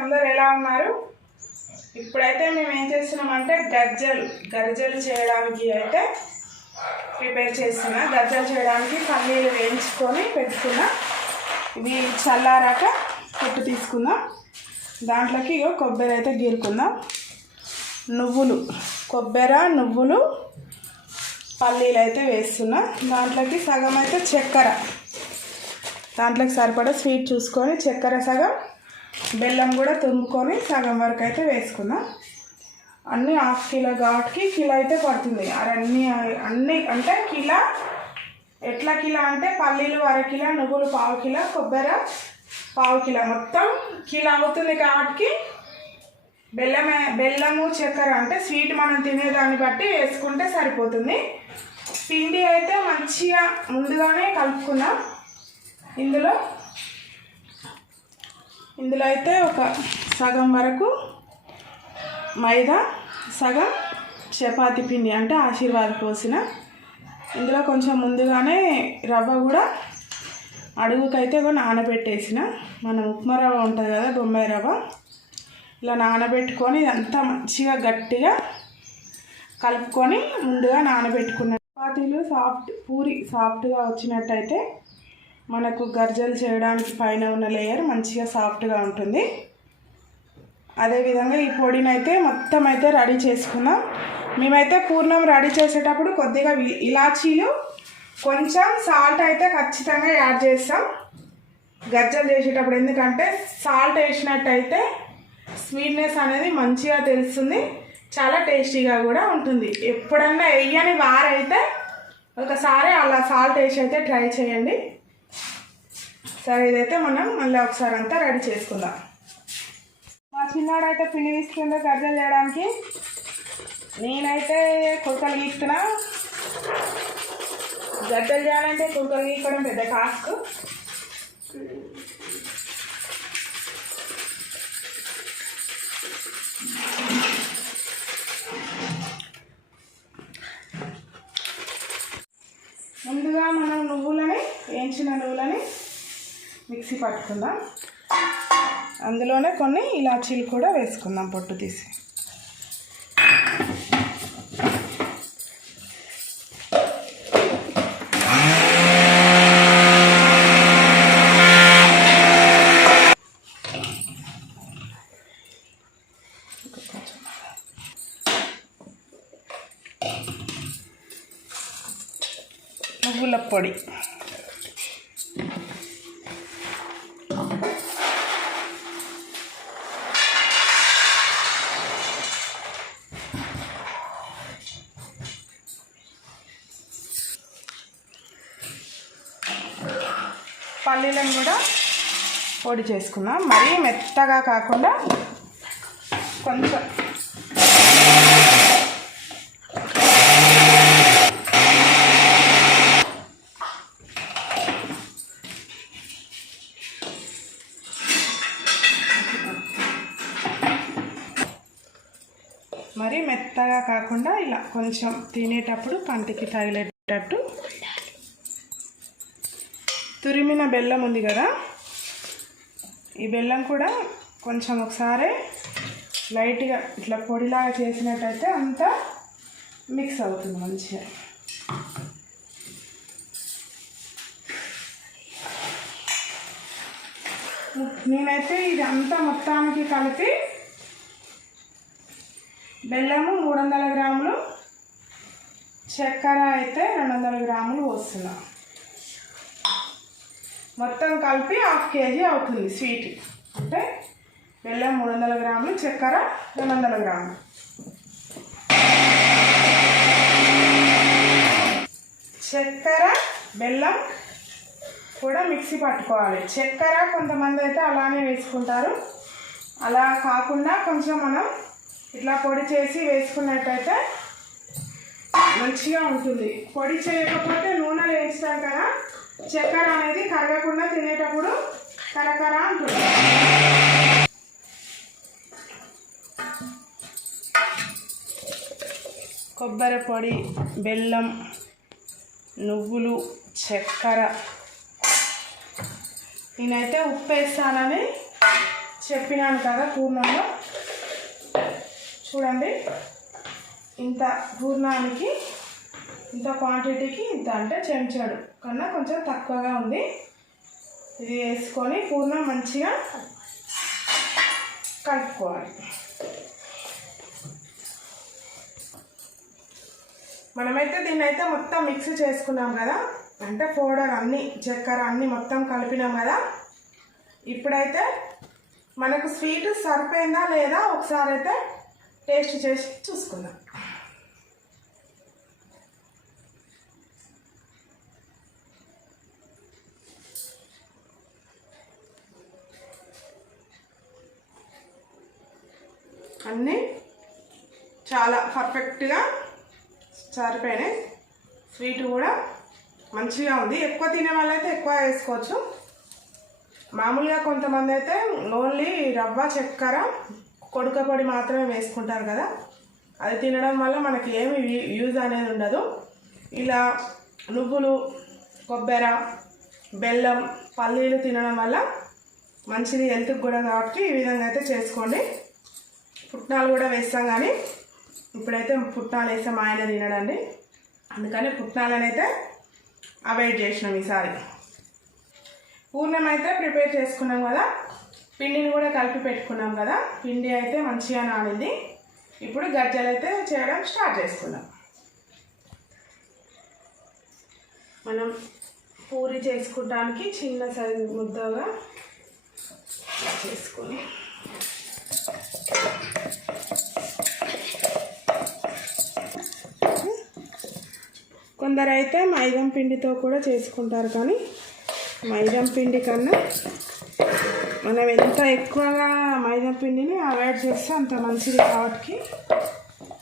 అందరు ఎలా ఉన్నారు? ఇప్పుడైతే మేము ఏం చేస్తున్నామంటే గజ్జలు గజ్జలు చేయడానికి అయితే ప్రిపేర్ చేస్తున్నా. గజ్జలు చేయడానికి పల్లీలు వేయించుకొని పెట్టుకున్నా. ఇవి చల్లారాక పొట్టు తీసుకుందాం దాంట్లోకి ఇగో కొబ్బరి అయితే గీరుకుందాం. నువ్వులు కొబ్బరి నువ్వులు పల్లీలు అయితే వేస్తున్నా. దాంట్లోకి సగం అయితే చక్కెర. దాంట్లోకి సరిపడా స్వీట్ చూసుకొని చక్కెర సగం బెల్లం కూడా తుమ్ముకొని సగం వరకు అయితే వేసుకుందాం. అన్నీ హాఫ్ కిలో కాబట్టి కిలో అయితే పడుతుంది. అరన్నీ అన్నీ అంటే కిలో ఎట్లా కిలో అంటే పల్లీలు అర కిలో నువ్వులు పావు కిలో కొబ్బరి పావు కిలో. మొత్తం కిలో అవుతుంది కాబట్టి బెల్లమే బెల్లము చక్కెర అంటే స్వీట్ మనం తినేదాన్ని బట్టి వేసుకుంటే సరిపోతుంది. పిండి అయితే మంచిగా ముందుగానే కలుపుకున్నాం ఇందులో ఇందులో అయితే ఒక సగం వరకు మైదా సగం చపాతి పిండి అంటే ఆశీర్వాద్ పోసిన ఇందులో కొంచెం ముందుగానే రవ్వ కూడా అడుగుకైతే కూడా నానబెట్టేసిన. మన ఉప్మా రవ్వ ఉంటుంది కదా బొంబాయి రవ్వ. ఇలా నానబెట్టుకొని ఇదంతా మంచిగా గట్టిగా కలుపుకొని ముందుగా నానబెట్టుకున్న చపాతీలు సాఫ్ట్ పూరి సాఫ్ట్గా వచ్చినట్టయితే మనకు గర్జలు చేయడానికి పైన ఉన్న లేయర్ మంచిగా సాఫ్ట్గా ఉంటుంది. అదేవిధంగా ఈ పొడిని అయితే మొత్తం అయితే రెడీ చేసుకుందాం. మేమైతే పూర్ణం రెడీ చేసేటప్పుడు కొద్దిగా ఇలాచీలు కొంచెం సాల్ట్ అయితే ఖచ్చితంగా యాడ్ చేస్తాం. గజ్జలు చేసేటప్పుడు ఎందుకంటే సాల్ట్ వేసినట్టయితే స్వీట్నెస్ అనేది మంచిగా తెలుస్తుంది. చాలా టేస్టీగా కూడా ఉంటుంది. ఎప్పుడన్నా వెయ్యని వారైతే ఒకసారి అలా సాల్ట్ వేసి అయితే ట్రై చేయండి. సరే ఇదైతే మనం మళ్ళీ ఒకసారి అంతా రెడీ చేసుకుందాం. మా చిన్నాడైతే పిండి తీసుకుందో గర్జలు చేయడానికి నేనైతే కుక్కలు గీస్తున్నా గద్దలు చేయాలంటే కుక్కలు గీక్కడం పెద్ద టాస్క్. మిక్సీ పట్టుకుందాం. అందులోనే కొన్ని ఇలాచీలు కూడా వేసుకుందాం పొట్టు తీసి. నువ్వుల పొడి. పల్లీలను కూడా పొడి చేసుకున్నాం. మరీ మెత్తగా కాకుండా కొంచెం మరి మెత్తగా కాకుండా ఇలా కొంచెం తినేటప్పుడు పంటికి తగిలేటట్టు తురిమిన బెల్లం ఉంది కదా ఈ బెల్లం కూడా కొంచెం ఒకసారి లైట్గా ఇట్లా పొడిలాగా చేసినట్టయితే అంతా మిక్స్ అవుతుంది మంచిగా. నేనైతే ఇది అంతా మొత్తానికి కలిపి బెల్లము మూడు వందల గ్రాములు చక్కెర అయితే రెండు వందల గ్రాములు పోస్తున్నాను మొత్తం కలిపి హాఫ్ కేజీ అవుతుంది స్వీట్. అంటే బెల్లం మూడు వందల గ్రాములు చక్కెర రెండు వందల గ్రాములు. చక్కెర బెల్లం కూడా మిక్సీ పట్టుకోవాలి. చక్కెర కొంతమంది అయితే అలానే వేసుకుంటారు. అలా కాకుండా కొంచెం మనం ఇట్లా పొడి చేసి వేసుకున్నట్టయితే మంచిగా ఉంటుంది. పొడి చేయకపోతే నూనె వేస్తాం కదా చక్కెర అనేది కరగకుండా తినేటప్పుడు కరకర అంటుంది. కొబ్బరి పొడి బెల్లం నువ్వులు చక్కెర. నేనైతే ఉప్పు వేస్తానని చెప్పినాను కదా పూర్ణంలో. చూడండి ఇంత పూర్ణానికి ఇంత క్వాంటిటీకి ఇంత అంటే చెంచాడు. కన్నా కొంచెం తక్కువగా ఉంది. ఇది వేసుకొని పూర్ణ మంచిగా కలుపుకోవాలి. మనమైతే దీన్ని అయితే మొత్తం మిక్స్ చేసుకున్నాం కదా. అంటే పౌడర్ అన్నీ చక్కెర అన్నీ మొత్తం కలిపినాం కదా. ఇప్పుడైతే మనకు స్వీట్ సరిపోయిందా లేదా ఒకసారి అయితే టేస్ట్ చేసి చూసుకుందాం అన్నీ చాలా పర్ఫెక్ట్గా చారిపోయినాయి స్వీట్ కూడా మంచిగా ఉంది. ఎక్కువ తినే వాళ్ళైతే ఎక్కువ వేసుకోవచ్చు. మామూలుగా కొంతమంది అయితే ఓన్లీ రవ్వ చక్కెర కొడుక పొడి మాత్రమే వేసుకుంటారు కదా. అది తినడం వల్ల మనకి ఏమి యూజ్ అనేది ఉండదు. ఇలా నువ్వులు కొబ్బరి బెల్లం పల్లీలు తినడం వల్ల మంచిది హెల్త్కి కూడా కాబట్టి ఈ విధంగా అయితే చేసుకోండి. పుట్నాలు కూడా వేస్తాం కానీ ఇప్పుడైతే పుట్నాలు వేస్తే మా ఆయన తినడండి. అందుకని పుట్నాలను అయితే అవాయిడ్ చేసినాం ఈసారి. పూర్ణం అయితే ప్రిపేర్ చేసుకున్నాం కదా. పిండిని కూడా కలిపి పెట్టుకున్నాం కదా. పిండి అయితే మంచిగా నానింది. ఇప్పుడు గజ్జలు అయితే చేయడం స్టార్ట్ చేసుకుందాం మనం పూరి చేసుకోవడానికి చిన్న సైజు ముద్దగా చేసుకొని కొందరు అయితే మైదం పిండితో కూడా చేసుకుంటారు కానీ మైదం పిండి కన్నా మనం ఎంత ఎక్కువగా మైదా పిండిని అవాయిడ్ చేస్తే అంత మంచిది కాబట్టి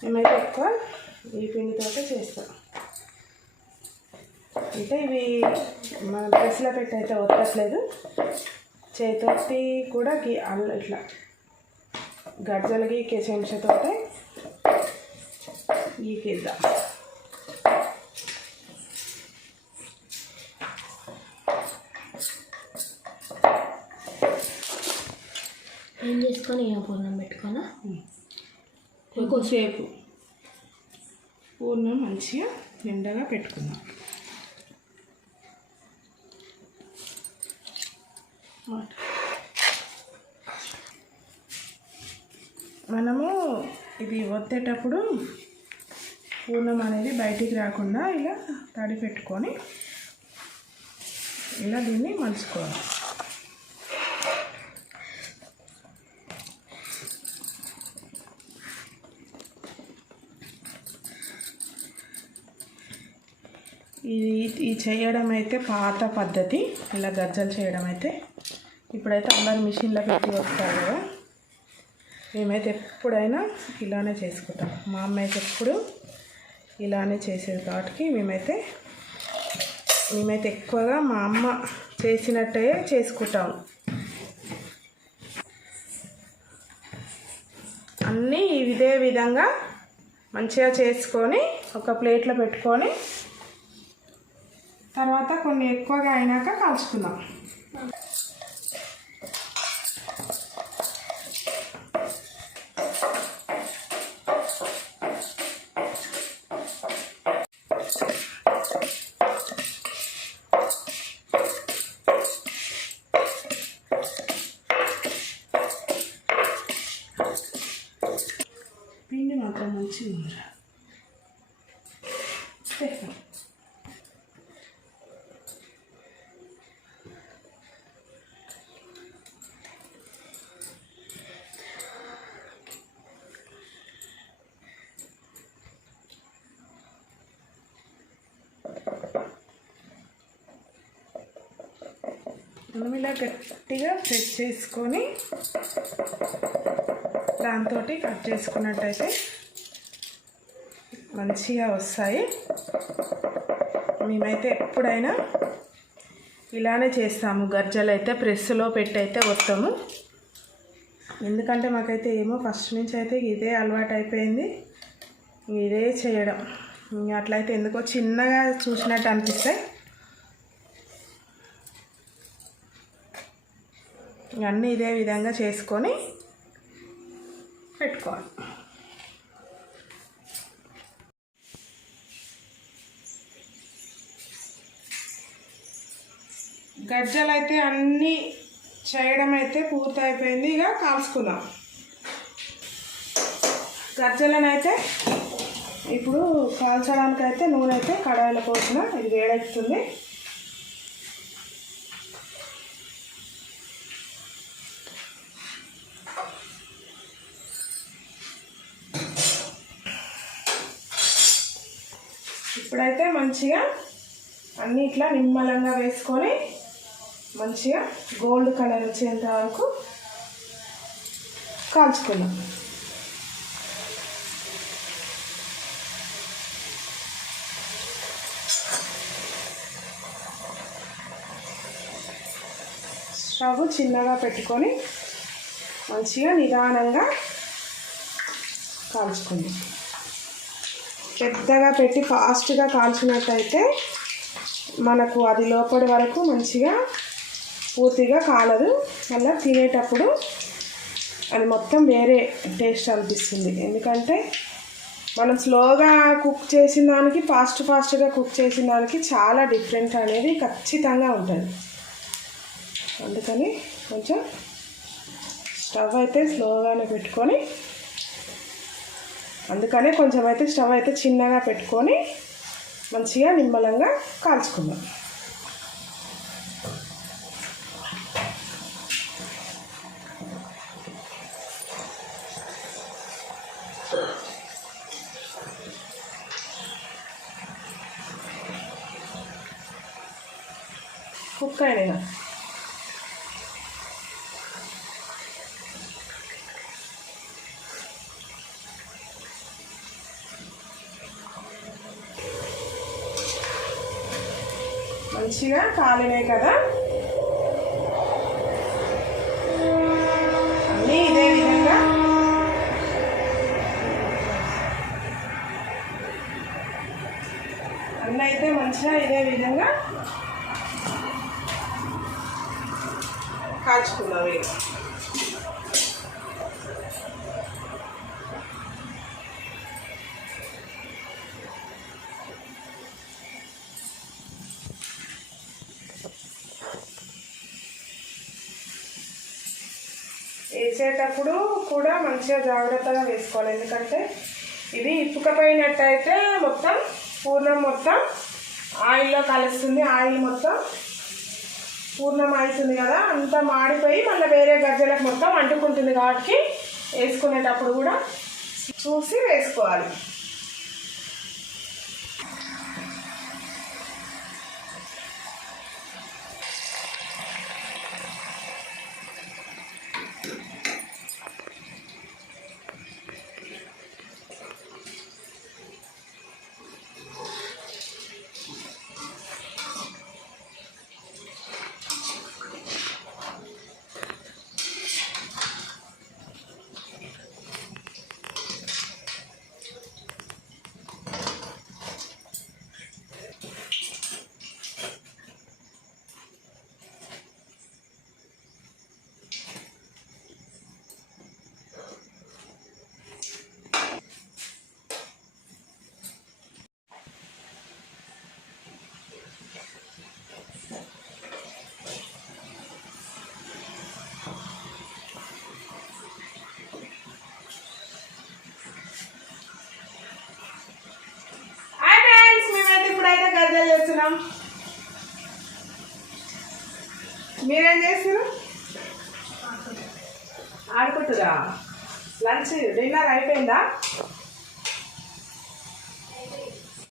మేమైతే ఎక్కువ ఈ పిండితో చేస్తాం. అంటే ఇవి మన డ్రెస్లో పెట్టి అయితే వత్తట్లేదు చేతోటి కూడా గీ అల్ల ఇట్లా గడ్జలు గీకే చెంచతో గీకిద్దాం. ఏం చేసుకొని ఇక పూర్ణం పెట్టుకోనా? కొద్దిసేపు పూర్ణం మంచిగా నిండగా పెట్టుకుందాం. మనము ఇది ఒత్తేటప్పుడు పూర్ణం అనేది బయటికి రాకుండా ఇలా తడి పెట్టుకొని ఇలా దీన్ని మలుచుకోవాలి. ఇది ఈ చేయడం అయితే పాత పద్ధతి. ఇలా గజ్జలు చేయడం అయితే ఇప్పుడైతే అందరు మిషన్లో పెట్టి వస్తారు కదా. మేమైతే ఎప్పుడైనా ఇలానే చేసుకుంటాం. మా అమ్మ అయితే ఎప్పుడు ఇలానే చేసేది కాబట్టి మేమైతే మేమైతే ఎక్కువగా మా అమ్మ చేసినట్టే చేసుకుంటాం. అన్నీ ఇదే విధంగా మంచిగా చేసుకొని ఒక ప్లేట్లో పెట్టుకొని తర్వాత కొన్ని ఎక్కువగా అయినాక కాల్చుకుందాం పిండి మాత్రం మంచిగా ఉందిరా తెస్తాం మనం ఇలా గట్టిగా ప్రెస్ చేసుకొని దాంతో కట్ చేసుకున్నట్టయితే మంచిగా వస్తాయి. మేమైతే ఎప్పుడైనా ఇలానే చేస్తాము. గర్జలు అయితే ప్రెస్లో పెట్టి అయితే వస్తాము. ఎందుకంటే మాకైతే ఏమో ఫస్ట్ నుంచి అయితే ఇదే అలవాటు అయిపోయింది. ఇదే చేయడం. ఇంక అట్లయితే ఎందుకో చిన్నగా చూసినట్టు అనిపిస్తాయి. ఇవన్నీ ఇదే విధంగా చేసుకొని పెట్టుకోవాలి. గజ్జలు అయితే అన్నీ చేయడం అయితే పూర్తయిపోయింది. ఇక కాల్చుకుందాం. గజ్జలను అయితే ఇప్పుడు కాల్చడానికి అయితే నూనె అయితే కడాయిలో పోసిన ఇది వేడెక్కుతుంది ఇప్పుడైతే మంచిగా అన్నీ ఇట్లా నిమ్మలంగా వేసుకొని మంచిగా గోల్డ్ కలర్ వచ్చేంత వరకు కాల్చుకుందాం. స్టవ్ చిన్నగా పెట్టుకొని మంచిగా నిదానంగా కాల్చుకుందాం. పెద్దగా పెట్టి ఫాస్ట్గా కాల్చినట్టయితే మనకు అది లోపలి వరకు మంచిగా పూర్తిగా కాలదు. మళ్ళీ తినేటప్పుడు అది మొత్తం వేరే టేస్ట్ అనిపిస్తుంది. ఎందుకంటే మనం స్లోగా కుక్ చేసిన దానికి ఫాస్ట్ ఫాస్ట్గా కుక్ చేసిన దానికి చాలా డిఫరెంట్ అనేది ఖచ్చితంగా ఉంటుంది. అందుకని కొంచెం స్టవ్ అయితే స్లోగానే పెట్టుకొని అందుకనే కొంచెం అయితే స్టవ్ అయితే చిన్నగా పెట్టుకొని మంచిగా నిమ్మలంగా కాల్చుకుందాం. కుక్క అయినా. మంచిగా కాలినాయి కదా. అన్నీ ఇదే విధంగా. అన్నీ అయితే మంచిగా ఇదే విధంగా కాల్చుకుందాం ఇక. వేసేటప్పుడు కూడా మంచిగా జాగ్రత్తగా వేసుకోవాలి. ఎందుకంటే ఇది ఇసుకపోయినట్టయితే మొత్తం పూర్ణం మొత్తం ఆయిల్లో కలుస్తుంది. ఆయిల్ మొత్తం పూర్ణం అవుతుంది కదా. అంతా మాడిపోయి మళ్ళీ వేరే గజ్జలకు మొత్తం అంటుకుంటుంది కాబట్టి వేసుకునేటప్పుడు కూడా చూసి వేసుకోవాలి.